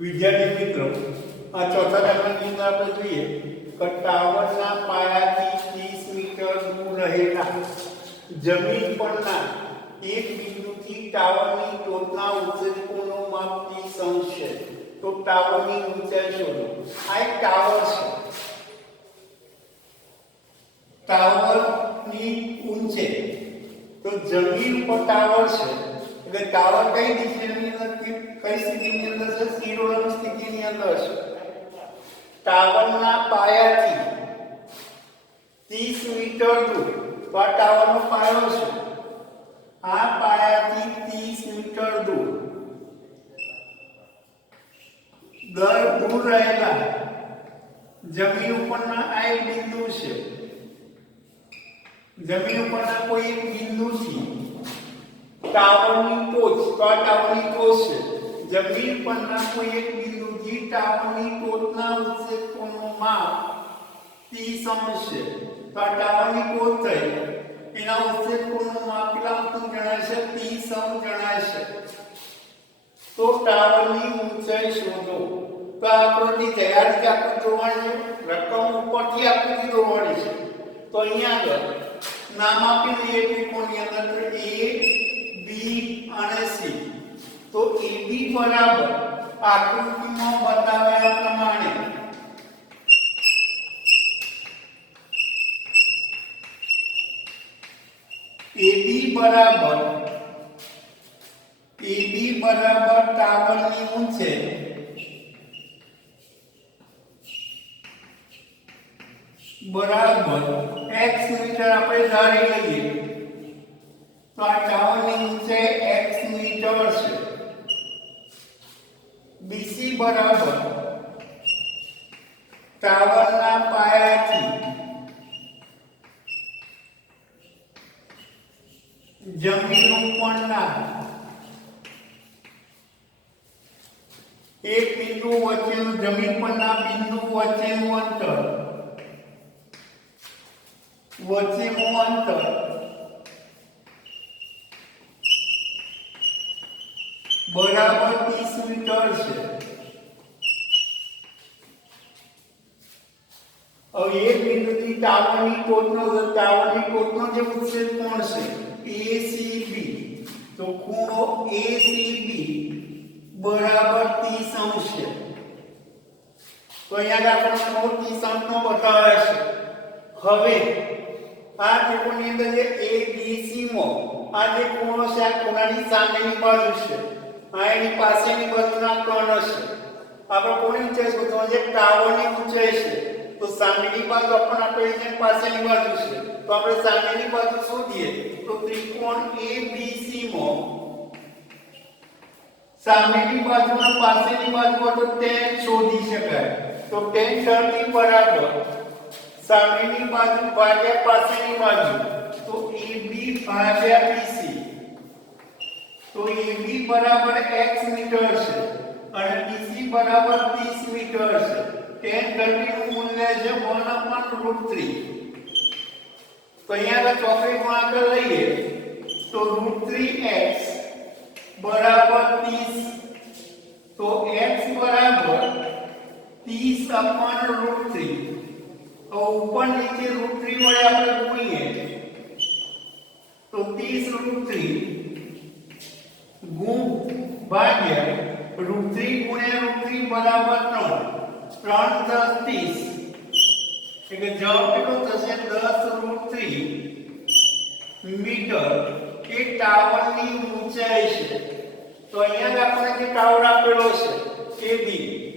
વિદ્યાર્થી મિત્રો, આ ચોથા દાખલાની અંદર આપણે જોઈએ કે ટાવરના પાયાથી 30 મીટર દૂર રહેલા જમીન પરના એક બિંદુથી ટાવરની ટોચના ઉત્સર્જકોનું માપ 30 અંશ છે. તો ટાવરની ઊંચાઈ શોધો. આ એક ટાવર છે. ટાવરની ઊંચાઈ તો જમીન પર ટાવર છે એટલે ટાવર કઈ દિશાની અંદર કઈ સ્થિતિની અંદર છે? શિરોડની સ્થિતિની અંદર છે. ટાવરના પાયાથી 30 મીટર દૂર તો આ ટાવરનો પાયો છે. આ પાયાથી 30 મીટર દૂર દૂર રહેલા જમીન ઉપરના આ એક બિંદુ છે. જમીન ઉપરના કોઈ એક બિંદુથી ટાવરની ટોચ, તો આ ટાવરની ટોચ છે. જમીન પરના કોઈ એક બિંદુથી ટાવરની ટોચના ઉત્સેચકોનું માપ 30 અંશ છે. તો આ ટાવરની ટોચ થઈ એના ઉત્સેચકોનું માપ કેટલા અંશ જણાય છે? 30 અંશ જણાય છે. તો ટાવરની ઊંચાઈ શોધો. તો આ આકૃતિ તૈયાર છે. આકૃતિ દોરવાની છે, રકમ ઉપરથી આકૃતિ દોરવાની છે. તો અહીંયા આગળ નામ આપી દઈએ ત્રિકોણની અંદર A, B અને C. તો AB બરાબર આકૃતિમાં બતાવ્યા પ્રમાણે AB બરાબર ટાવરની ઊંચાઈ બરાબર x મીટર આપણે ધારી લઈએ. તો આ ટાવરની ઊંચાઈ x મીટર છે. BC બરાબર ટાવરના પાયાથી જમીન ઉપરના એક બિંદુ વચ્ચેનું, જમીન પરના બિંદુ વચ્ચેનું અંતર બરાબર 30 મીટર છે. હવે એક બિંદુથી ટાવરની ટોચનો જે ઉત્સેદ કોણ છે ACB. તો ખૂણો ACB બરાબર 30 અંશ છે. તો અહીંયા આપણે ખૂણો 30 અંશનો બતાવે છે. હવે આ ત્રિકોણની અંદર જે ABC માં આ જે ખૂણો છે આ ખૂણાની સામેની બાજુ છે. આ એની પાસેની બાજુના કર્ણ છે. આપણે કોની ઊંચાઈ શોધવાની છે? ટાવરની ઊંચાઈ છે. તો સામેની બાજુ આપણને આપેલી છે, પાસેની બાજુ છે. તો આપણે સામેની બાજુ શોધીએ તો ત્રિકોણ ABC માં સામેની બાજુ અને પાસેની બાજુ તો tan શોધી શકાય. તો tan 30 બરાબર સામેની બાજુ ભાગ્યા પાસેની બાજુ. તો AB ભાગ્યા BC. તો AB બરાબર x મીટર છે અને BC બરાબર 30 મીટર છે. tan 30 નું મૂલ્ય છે 1/√3. તો અહીંયા ચોકડી ગુણાકાર લઈએ તો √3x બરાબર 30. તો x બરાબર 30/√3. તો ઉપર નીચે √3 વડે આપણે ગુણીએ તો 30√3 ભાગ્યા √3 ગુણ્યા √3 બરાબર 3. 3 × 10 30. એટલે જવાબ કેટલો થશે? 10√3 મીટર એ ટાવરની ઊંચાઈ છે. તો અહીંયા આપણે જે ટાવર આપેલો છે AB,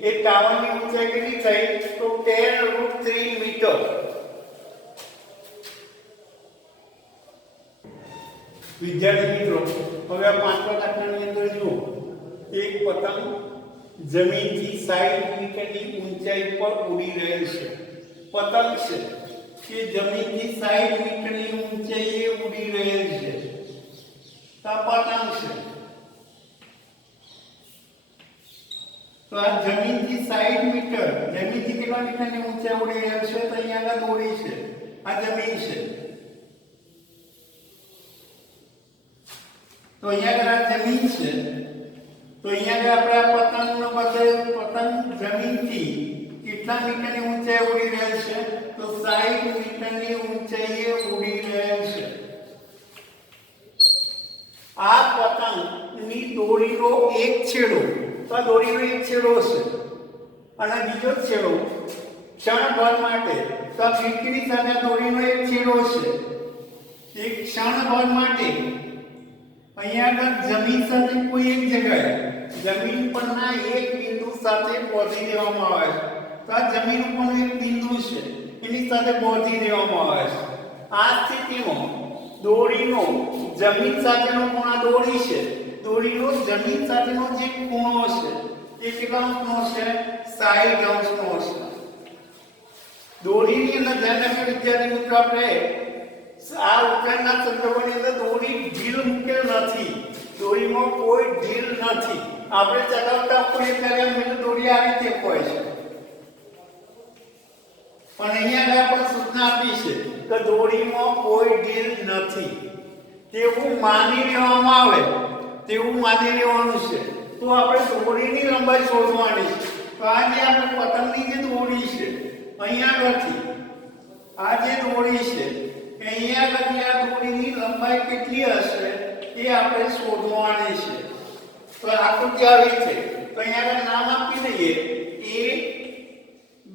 એ ટાવરની ઊંચાઈ કેટલી થઈ? તો 10√3 મીટર. વિદ્યાર્થી મિત્રો, હવે આ પાંચમા દાખલાની અંદર જુઓ. એક પતંગ જમીનથી 60 મીટરની ઊંચાઈ પર ઉડી રહેલ છે. પતંગ છે કે જમીનથી 60 મીટરની ઊંચાઈએ ઉડી રહેલ છે. તો આ પતંગ છે. તો આ જમીનથી 60 મીટર, જમીનથી કેટલા મીટરની ઊંચાઈ ઉડી રહેલ છે? તો અહીંયા આગળ દોરી છે. આ જમીન છે. તો અહીંયા આગળ આ જમીન છે. તો અહીંયા આગળ આપણે આ પતંગનો બધે કેટલા મીટરની ઊંચાઈ ઉડી રહેલ છે? તો 60 મીટરની ઊંચાઈએ ઉડી રહેલ છે. આ પતંગની દોરીનો એક છેડો, તો આ દોરીનો એક છેડો છે અને બીજો છેડો ક્ષણભર માટે, તો આ ફીરકીની સાથે દોરીનો એક છેડો છે. એક ક્ષણભર માટે અહીંયા આગળ જમીન સાથે કોઈ એક જગ્યાએ જમીન પરના એક બિંદુ સાથે પહોંચી દેવામાં આવે છે. તો આ જમીન ઉપરનું એક બિંદુ છે, એની સાથે પહોંચી દેવામાં આવે છે. આ સ્થિતિમાં દોરીનો જમીન સાથેનો ખૂણો, આ દોરી છે, દોરીનો જમીન સાથેનો જે ખૂણો છે એ કેટલા અંશનો છે? 60 અંશનો છે. દોરીની અંદર ધ્યાન રાખજો વિદ્યાર્થી મિત્રો, આપણે આ ઉદાહરણના સંદર્ભની અંદર દોરી ઢીલ મૂકેલ નથી, દોરીમાં કોઈ ઢીલ નથી. આપણે ચલાવતા હોઈએ ત્યારે દોરી આ રીતે હોય છે, પણ અહીંયા આપણે સૂચના આપી છે કે દોરીમાં કોઈ ઢીલ નથી તેવું માની લેવામાં આવે, તેવું માની લેવાનું છે. તો આપણે દોરીની લંબાઈ શોધવાની છે. તો આ જે આપણે પતંગની જે દોરી છે અહીંયા આગળથી, આ જે દોરી છે અહીંયા આગળથી આ દોરીની લંબાઈ કેટલી હશે એ આપણે શોધવાની છે. તો આકૃતિ આવી છે, તો અહીંયા આગળ નામ આપી દઈએ A,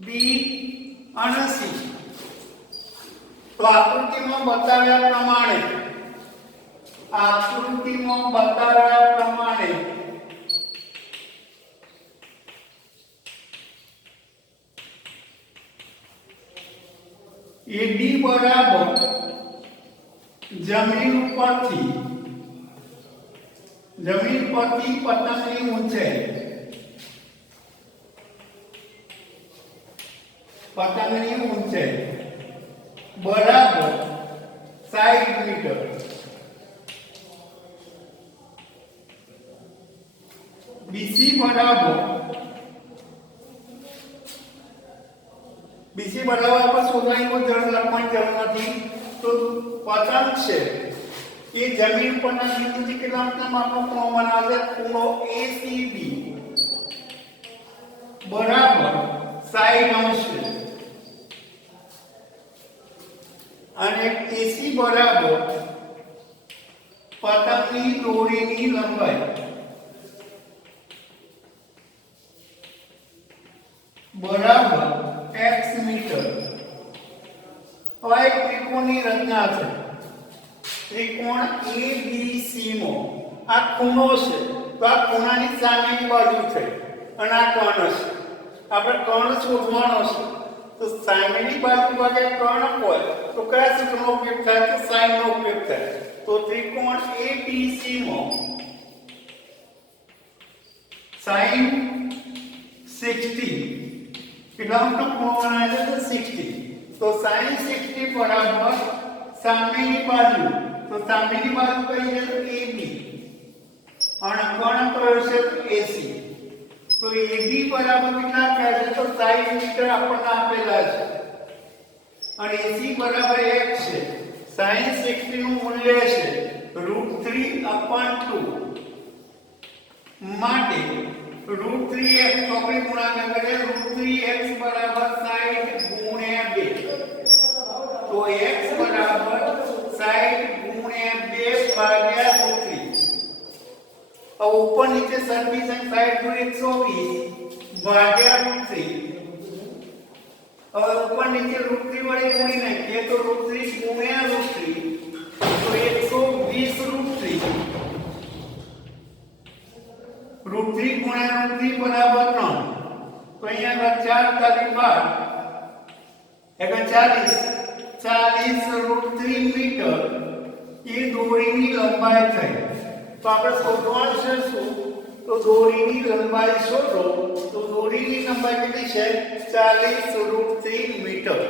B અને C. તો આકૃતિમાં બતાવ્યા પ્રમાણે AB બરાબર જમીન પરથી પતંગની ઊંચાઈ બરાબર 60 મીટર. BC બરાબર આપણે શોધવાની કોઈ જરૂર લખવાની જરૂર નથી. તો પતંગ છે એ જમીન પરના બિંદુથી કેટલા અંશના માપનો ખૂણો બનાવે છે? ખૂણો ACB બરાબર 60 અંશ છે. અને AC બરાબર પતંગની દોરીની લંબાઈ બરાબર x મીટર. હવે એક ત્રિકોણની રચના છે. ત્રિકોણ ABC માં આ ખૂણો છે, તો આ ખૂણાની સામેની બાજુ છે અને આ કર્ણ છે. આપણે કર્ણ શોધવાનો છે. તો સામેની બાજુ ભાગે કર્ણ હોય તો કયા સૂત્રનો ઉપયોગ થાય? તો sin નો ઉપયોગ થાય. તો ત્રિકોણ ABC માં sin 60 કેટલા અંશનો ખૂણો બનાવે છે? તો 60. તો sin 60 બરાબર સામેની બાજુ, તો સામેની બાજુ કઈ છે? તો AB અને કર્ણ કયો છે? તો AC. તો AB બરાબર કેટલા થાય છે? તો 60 મીટર આપણને આપેલા છે અને AC બરાબર x છે. sin 60 નું મૂલ્ય છે √3/2 માટે √3x ચોકડી ગુણાકાર કરીએ. √3x બરાબર 60 ગુણ્યા 2. તો x બરાબર 60 ગુણ્યા 2 ભાગ્યા √3. अब ऊपर नीचे सर्विस एंड 60 * 120 भाग्या √3. अब ऊपर नीचे √3 वडे गुणी नाखीए तो √3 गुण्या √3 तो 120 √3 गुण्या √3 बराबर 3. तो અહીંયા 4 × 12 40 √3 મીટર એ દોરીની લંબાઈ થઈ. તો આપણે શોધવાનું છે શું? તો દોરીની લંબાઈ શોધો. તો દોરીની લંબાઈ કેટલી છે? 40 √3 મીટર.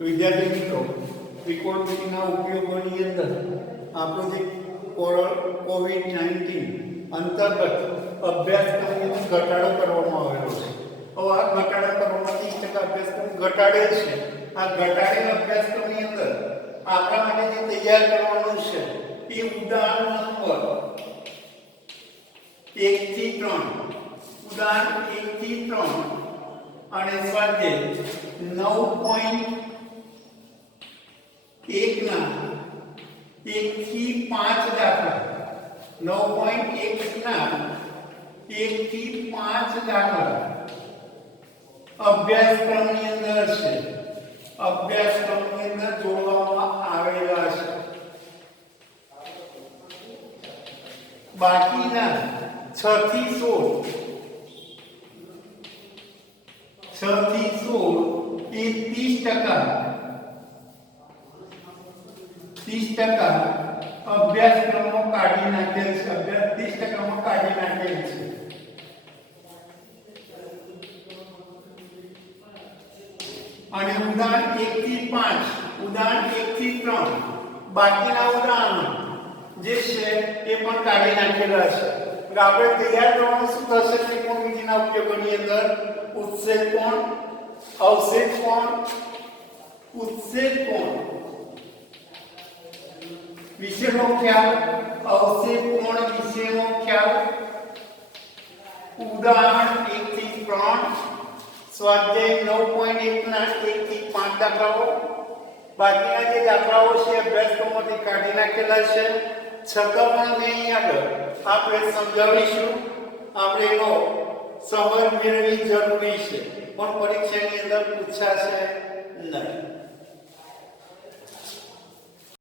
વિદ્યાર્થી મિત્રો, ત્રિકોણમિતિના ઉપયોગોની અંદર આપણો જે COVID-19 અંતર્ગત અભ્યાસક્રમની ઘટાડો કરવામાં આવેલો છે. હવે આ ઘટાડો કરવામાં 30% અભ્યાસક્રમ ઘટાડેલ છે. આ ઘટાડેલ અભ્યાસક્રમની અંદર આપણા માટે જે તૈયાર કરવાનું છે એ ઉદાહરણ નંબર 1 થી 3. ઉદાહરણ 1 થી 3 અને સ્વાધ્યાય 9.1 ના 1 થી 5 દાખલા 9.1 ના 1 થી 5 દાખલા અભ્યાસક્રમની અંદર છે, અભ્યાસક્રમની અંદર જોડવામાં આવેલા છે. બાકીના 6 થી 16 એ 30% અભ્યાસક્રમમાં કાઢી નાખેલ છે, 30%માં કાઢી નાખેલ છે. અને ઉદાહરણ 1 થી 5, ઉદાહરણ 1 થી 3 બાકીના ઉદાહરણો જે છે એ પણ કાઢી નાખેલા છે. આપણે તૈયાર કરવાનું શું થશે ત્રિકોણ વિધિના ઉપયોગોની અંદર ઉત્સેદ કોણ, અવક્ષેપ કોણ, ઉત્સેદ કોણ વિશેનો ખ્યાલ, અવક્ષેપ કોણ વિશેનો ખ્યાલ, ઉદાહરણ 1 થી 3 સ્વાધ્યાય 9.1 ના 1 થી 5 દાખલાઓ. બાકીના જે દાખલાઓ છે અભ્યાસક્રમમાંથી કાઢી નાખેલા છે, છતાં પણ નહીં આગળ આપણે સમજાવીશું. આપણે એનો સમજ મેળવવી જરૂરી છે, પણ પરીક્ષાની અંદર પૂછાશે નહીં.